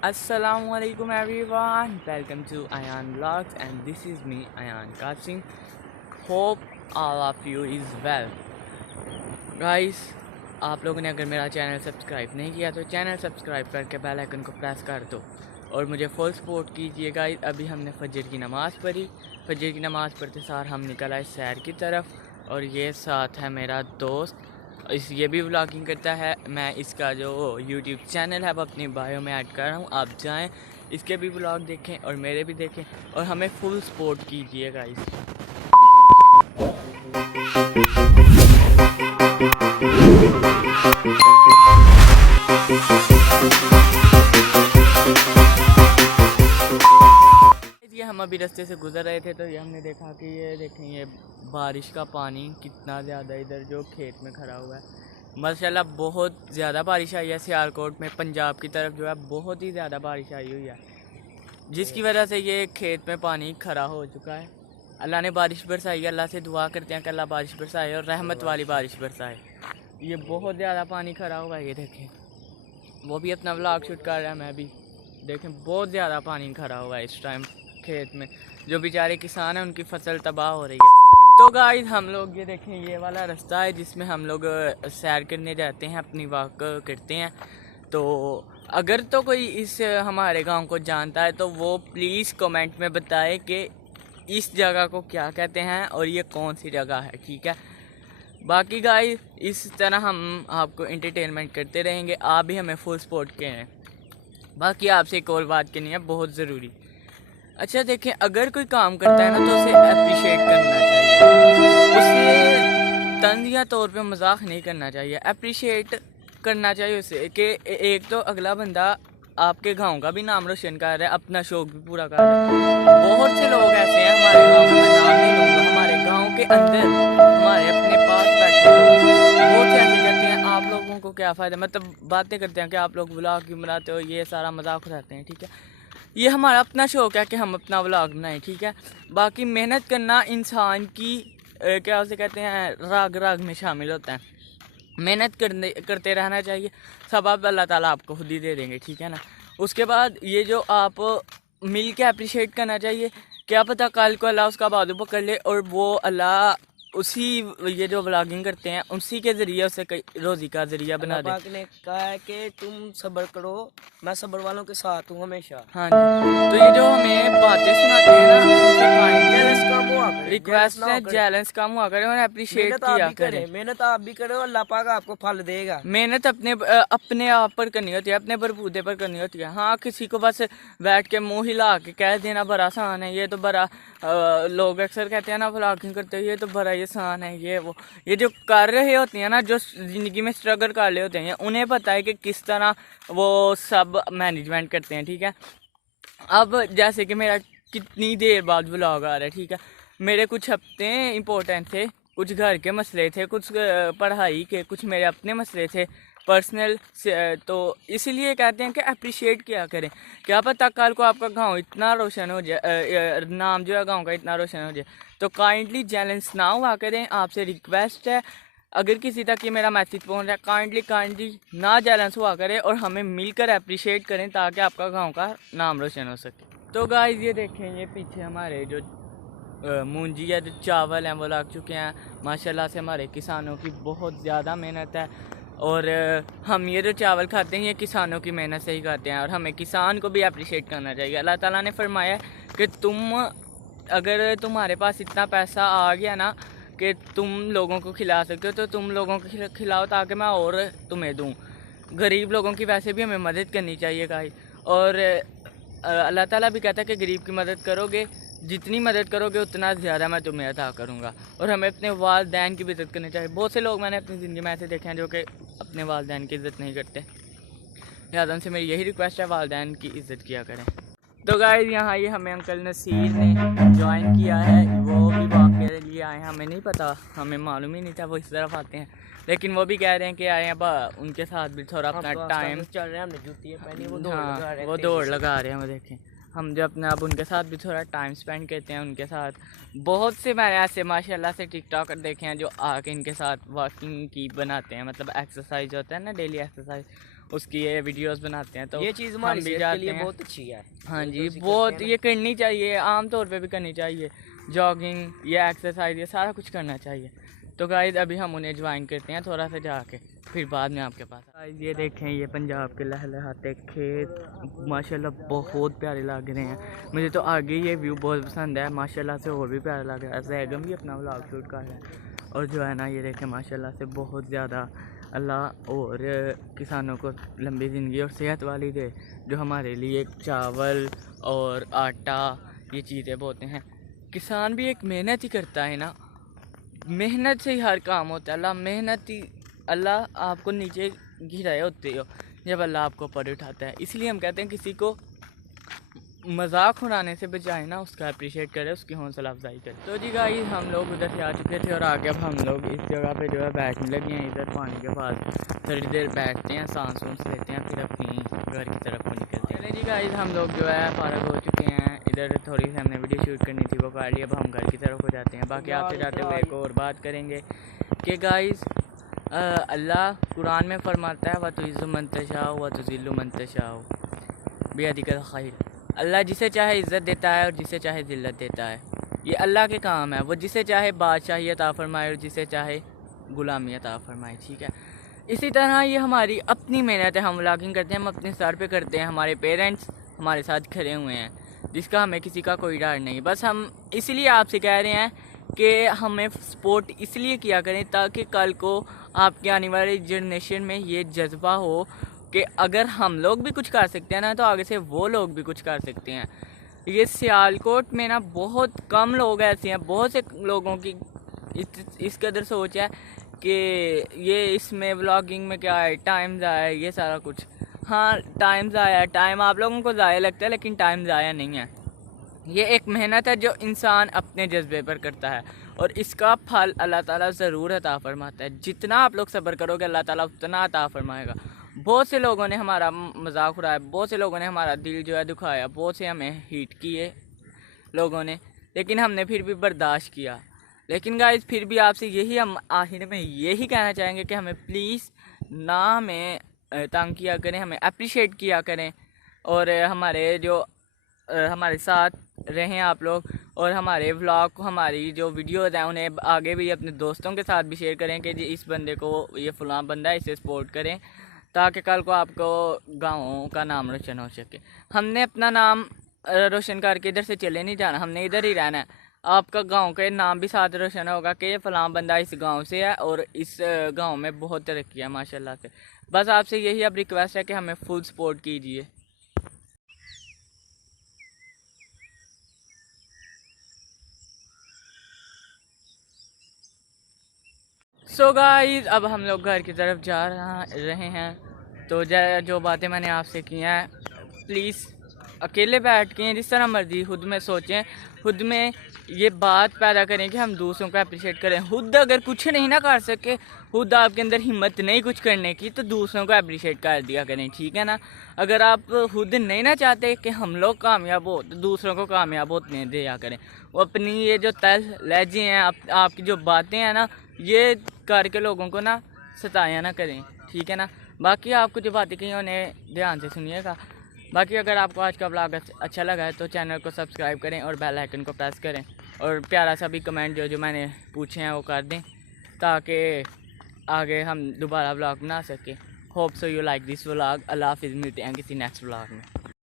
Assalamualaikum everyone, welcome to Ayan Vlogs and this is me Ayan Qasim. Hope all of you is well. Guys, आप लोगों ने अगर मेरा channel subscribe नहीं किया तो चैनल सब्सक्राइब करके बेल आइकन को प्रेस कर दो और मुझे फुल सपोर्ट कीजिए गाइस। अभी हमने फजर की नमाज़ पढ़ी, फजर की नमाज़ पढ़ते सार हम निकल आए सैर की तरफ और ये साथ है मेरा दोस्त, ये भी व्लॉगिंग करता है। मैं इसका जो यूट्यूब चैनल है वो अपनी बायो में ऐड कर रहा हूँ, आप जाएं इसके भी व्लॉग देखें और मेरे भी देखें और हमें फुल सपोर्ट कीजिए गाइस। ये हम अभी रास्ते से गुजर रहे थे तो ये हमने देखा कि ये देखें ये बारिश का पानी कितना ज़्यादा इधर जो खेत में खड़ा हुआ है। माशाल्लाह बहुत ज़्यादा बारिश आई है सियालकोट में, पंजाब की तरफ जो है बहुत ही ज़्यादा बारिश आई हुई है, जिसकी वजह से ये खेत में पानी खड़ा हो चुका है। अल्लाह ने बारिश बरसाई, अल्लाह से दुआ करते हैं कि अल्लाह बारिश बरसाए और रहमत वाली बारिश बरसाए। ये बहुत ज़्यादा पानी खड़ा हुआ है, ये देखें वो भी अपना व्लॉग शूट कर रहा है, मैं भी देखें बहुत ज़्यादा पानी खड़ा हुआ है इस टाइम खेत में। जो बेचारे किसान हैं उनकी फसल तबाह हो रही है। तो गाइस हम लोग ये देखें ये वाला रास्ता है जिसमें हम लोग सैर करने जाते हैं, अपनी वॉक करते हैं। तो अगर तो कोई इस हमारे गांव को जानता है तो वो प्लीज़ कमेंट में बताए कि इस जगह को क्या कहते हैं और ये कौन सी जगह है, ठीक है। बाकी गाइस इस तरह हम आपको एंटरटेनमेंट करते रहेंगे, आप भी हमें फुल सपोर्ट करें। बाकी आपसे एक और बात करनी है बहुत ज़रूरी। अच्छा देखें, अगर कोई काम करता है ना तो उसे अप्रिशिएट करना चाहिए, उसे तंजिया तौर पे मजाक नहीं करना चाहिए, अप्रिशिएट करना चाहिए उसे कि एक तो अगला बंदा आपके गांव का भी नाम रोशन कर रहा है, अपना शौक भी पूरा कर रहा है। बहुत से लोग ऐसे हैं हमारे गांव में, मैं नाम नहीं लूँगा, हमारे गांव के अंदर हमारे अपने पास बैठे लोग बहुत से ऐसे करते हैं। आप लोगों को क्या फ़ायदा, मतलब बातें करते हैं कि आप लोग व्लॉग क्यों बनाते हो, ये सारा मजाक उठाते हैं, ठीक है। ये हमारा अपना शौक है कि हम अपना व्लॉग बनाएं, ठीक है। बाकी मेहनत करना इंसान की क्या उसे कहते हैं राग राग में शामिल होता है। मेहनत करते रहना चाहिए, सब आप अल्लाह ताला आपको खुद ही दे देंगे, ठीक है ना। उसके बाद ये जो आप मिल के अप्रिशिएट करना चाहिए, क्या पता कल को अल्लाह उसका बाजू पकड़ ले और वो अल्लाह उसी ये जो व्लॉगिंग करते हैं उसी के ज़रिए उसे रोज़ी का ज़रिया बना दे। पाक ने कहा है कि तुम सब्र करो, मैं सब्र वालों के साथ हूँ हमेशा। हाँ जी, तो ये जो हमें बातें सुनाते हैं ना जेलस कम हुआ करे, रिक्वेस्ट है जेलस कम हुआ करें और अप्रिशिएट मेहनत आप किया भी करें। करें, मेहनत आप भी करें और अल्लाह पाक आपको फल देगा। मेहनत अपने आप पर करनी होती है, अपने बलबूते पर करनी होती है। हाँ किसी को बस बैठ के मुंह हिला के कह देना बड़ा आसान है, ये तो बड़ा लोग अक्सर कहते हैं ना व्लॉगिंग करते हुए ये तो बड़ा ही आसान है, ये वो। ये जो कर रहे होते हैं ना, जो ज़िंदगी में स्ट्रगल कर रहे होते हैं, उन्हें पता है कि किस तरह वो सब मैनेजमेंट करते हैं, ठीक है। अब जैसे कि मेरा कितनी देर बाद व्लॉग आ रहा है, ठीक है। मेरे कुछ हफ्ते इंपॉर्टेंट थे, कुछ घर के मसले थे, कुछ पढ़ाई के, कुछ मेरे अपने मसले थे पर्सनल से। तो इसीलिए कहते हैं कि अप्रिशिएट किया करें, क्या पता कल को आपका गांव इतना रोशन हो जाए, नाम जो है गांव का इतना रोशन हो जाए। तो काइंडली जेलस ना हुआ करें, आपसे रिक्वेस्ट है। अगर किसी तक ये मेरा मैसेज पहुंच रहा है, काइंडली ना जेलस हुआ करें और हमें मिलकर अप्रिशिएट करें ताकि आपका गाँव का नाम रोशन हो सके। तो गाइस ये देखें, ये पीछे हमारे जो मूंजी या जो चावल हैं वो लग चुके हैं। माशाल्लाह से हमारे किसानों की बहुत ज़्यादा मेहनत है और हम ये जो चावल खाते हैं ये किसानों की मेहनत से ही खाते हैं और हमें किसान को भी अप्रिशिएट करना चाहिए। अल्लाह ताला ने फरमाया कि अगर तुम्हारे पास इतना पैसा आ गया ना कि तुम लोगों को खिला सकते हो तो तुम लोगों को खिलाओ ताकि मैं और तुम्हें दूँ। गरीब लोगों की वैसे भी हमें मदद करनी चाहिए गाइस। और अल्लाह ताला भी कहता है कि गरीब की मदद करोगे, जितनी मदद करोगे उतना ज़्यादा मैं तुम्हें अता करूँगा। और हमें अपने वालदैन की भी इज़्ज़त करनी चाहिए। बहुत से लोग मैंने अपनी ज़िंदगी में ऐसे देखे हैं जो कि अपने वालदैन की इज़्ज़त नहीं करते। लिहाजा उनसे मेरी यही रिक्वेस्ट है, वालदैन की इज़्ज़त किया करें। तो गाइस यहाँ ये हमें अंकल नसीर ने ज्वाइन किया है, वो भी वॉक के लिए आए हैं। हमें नहीं पता, हमें मालूम ही नहीं था वो इस तरफ आते हैं, लेकिन वो भी कह रहे हैं कि आए हैं, उनके साथ भी थोड़ा अपना टाइम चल रहे हैं, हमने जूती पहनी, वो दौड़ लगा रहे हैं। वो देखें हम जो अपने अब उनके साथ भी थोड़ा टाइम स्पेंड करते हैं उनके साथ। बहुत से मैंने ऐसे माशाल्लाह से टिकटॉकर देखे हैं जो आके इनके साथ वॉकिंग की बनाते हैं, मतलब एक्सरसाइज होता है ना डेली एक्सरसाइज, उसकी ये वीडियोस बनाते हैं, तो ये चीज़ हम हमारी भी सेहत के जाते लिए हैं। बहुत अच्छी है। हाँ जो जी, चीज़ बहुत करते हैं ये करनी चाहिए, आम तौर पे भी करनी चाहिए, जॉगिंग, ये एक्सरसाइज, ये सारा कुछ करना चाहिए। तो गाइस अभी हम उन्हें ज्वाइन करते हैं थोड़ा सा जाके, फिर बाद में आपके पास। गाइस ये देखें, ये पंजाब के लहलहाते खेत माशाल्लाह बहुत प्यारे लग रहे हैं। मुझे तो आगे ये व्यू बहुत पसंद है, माशाल्लाह से और भी प्यारा लग रहा है। जैगम भी अपना व्लॉग शूट कर रहे हैं, और जो है ना ये देखें माशाल्लाह से बहुत ज़्यादा अल्लाह और किसानों को लंबी ज़िंदगी और सेहत वाली दे, जो हमारे लिए चावल और आटा ये चीज़ें बोते हैं। किसान भी एक मेहनत ही करता है ना, मेहनत से ही हर काम होता है। अल्लाह मेहनत ही, अल्लाह आपको नीचे गिराए होते हो जब अल्लाह आपको ऊपर उठाता है। इसलिए हम कहते हैं किसी को मजाक उड़ाने से बचाए ना, उसका अप्रिशिएट करें, उसकी हौसला अफजाई करें। तो जी गाइस हम लोग उधर से आ चुके थे और आगे अब हम लोग इस जगह पे जो है बैठने लगे हैं, इधर पानी के पास थोड़ी देर बैठते हैं, सांस वांस लेते हैं, फिर अपनी घर की तरफ को निकलते हैं। जी गाइस हम लोग जो है फारग हो चुके हैं, इधर थोड़ी सी हमने वीडियो शूट करनी थी वो कर ली, अब हम घर की तरफ हो जाते हैं। बाकी आपसे जाते हुए एक और बात करेंगे कि गाइस अल्लाह कुरान में फरमाता है व तुइज़्ज़ु मन तशाअ व तुज़िल्लु मन तशाअ बियदिकल खैर। अल्लाह जिसे चाहे इज़्ज़त देता है और जिसे चाहे ज़िल्लत देता है, ये अल्लाह के काम है। वो जिसे चाहे बादशाही अता फरमाए और जिसे चाहे गुलामी अता फरमाए, ठीक है। इसी तरह ये हमारी अपनी मेहनत है, हम व्लॉगिंग करते हैं, हम अपने सर पे करते हैं, हमारे पेरेंट्स हमारे साथ खड़े हुए हैं, जिसका हमें किसी का कोई डर नहीं। बस हम इसलिए आपसे कह रहे हैं कि हमें सपोर्ट इसलिए किया करें ताकि कल को आपके आने वाली जनरेशन में ये जज्बा हो कि अगर हम लोग भी कुछ कर सकते हैं ना, तो आगे से वो लोग भी कुछ कर सकते हैं। ये सियालकोट में ना बहुत कम लोग ऐसे हैं, बहुत से लोगों की इस कदर सोच है कि ये इसमें व्लॉगिंग में क्या है, टाइम ज़ाया है, ये सारा कुछ। हाँ टाइम ज़ाया है, टाइम आप लोगों को ज़ाया लगता है, लेकिन टाइम ज़ाया नहीं है। ये एक मेहनत है जो इंसान अपने जज्बे पर करता है, और इसका फल अल्लाह ताला ज़रूर अता फरमाता है। जितना आप लोग सब्र करोगे अल्लाह ताला उतना अता फरमाएगा। बहुत से लोगों ने हमारा मजाक उड़ाया, बहुत से लोगों ने हमारा दिल जो है दुखाया, बहुत से हमें हीट किए लोगों ने, लेकिन हमने फिर भी बर्दाश्त किया। लेकिन गाइस फिर भी आपसे यही हम आखिर में यही कहना चाहेंगे कि हमें प्लीज़ ना हमें तंग किया करें, हमें अप्रिशिएट किया करें, और हमारे जो हमारे साथ रहें आप लोग, और हमारे व्लॉग को, हमारी जो वीडियोज़ हैं उन्हें आगे भी अपने दोस्तों के साथ भी शेयर करें कि जी इस बंदे को, ये फ़लाँ बंदा है, इसे सपोर्ट करें, ताकि कल को आपको गाँव का नाम रोशन हो सके। हमने अपना नाम रोशन करके इधर से चले नहीं जाना, हमने इधर ही रहना है। आपका गांव का नाम भी साथ रोशन होगा कि ये फ़लाँ बंदा इस गांव से है और इस गांव में बहुत तरक्की है माशाल्लाह से। बस आपसे यही अब रिक्वेस्ट है कि हमें फुल सपोर्ट कीजिए। सो गाइस अब हम लोग घर की तरफ जा रहे हैं। तो जो बातें मैंने आपसे की हैं, प्लीज़ अकेले बैठ के जिस तरह मर्जी खुद में सोचें, खुद में ये बात पैदा करें कि हम दूसरों को अप्रिशिएट करें। खुद अगर कुछ नहीं ना कर सके, खुद आपके अंदर हिम्मत नहीं कुछ करने की, तो दूसरों को अप्रिशिएट कर दिया करें, ठीक है ना। अगर आप खुद नहीं ना चाहते कि हम लोग कामयाब हो, तो दूसरों को कामयाब होने दिया करें। वो अपनी ये जो तल लहजे हैं, आपकी जो बातें हैं ना, ये करके लोगों को ना सताया ना करें, ठीक है ना। बाकी आपको जो बातें कही उन्हें ध्यान से सुनिएगा। बाकी अगर आपको आज का व्लॉग अच्छा लगा है तो चैनल को सब्सक्राइब करें और बेल आइकन को प्रेस करें, और प्यारा सा भी कमेंट जो मैंने पूछे हैं वो कर दें, ताकि आगे हम दोबारा व्लॉग बना सकें। Hope so you like this vlog. अल्लाह हाफिज़, मिलते हैं किसी नेक्स्ट व्लॉग में।